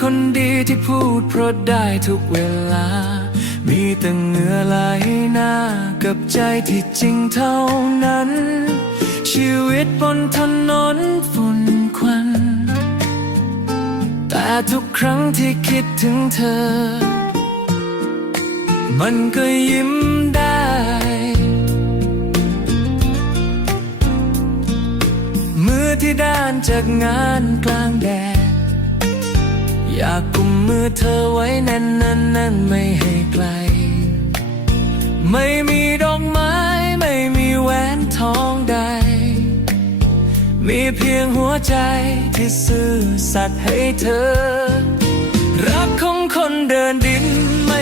คนดีที่พูดเพราะได้ทุกเวลามีแต่เหงื่อไหลหน้ากับใจที่จริงเท่านั้นชีวิตบนถนนฝุ่นควันแต่ทุกครั้งที่คิดถึงเธอมันก็ยิ้มได้มือที่ด้านจากงานกลางแดดอยากกุมมือเธอไว้แน่นๆไม่ให้ไกลไม่มีดอกไม้ไม่มีแหวนทองใดมีเพียงหัวใจที่ซื่อสัตย์ให้เธอรักของคนเดินดินไม่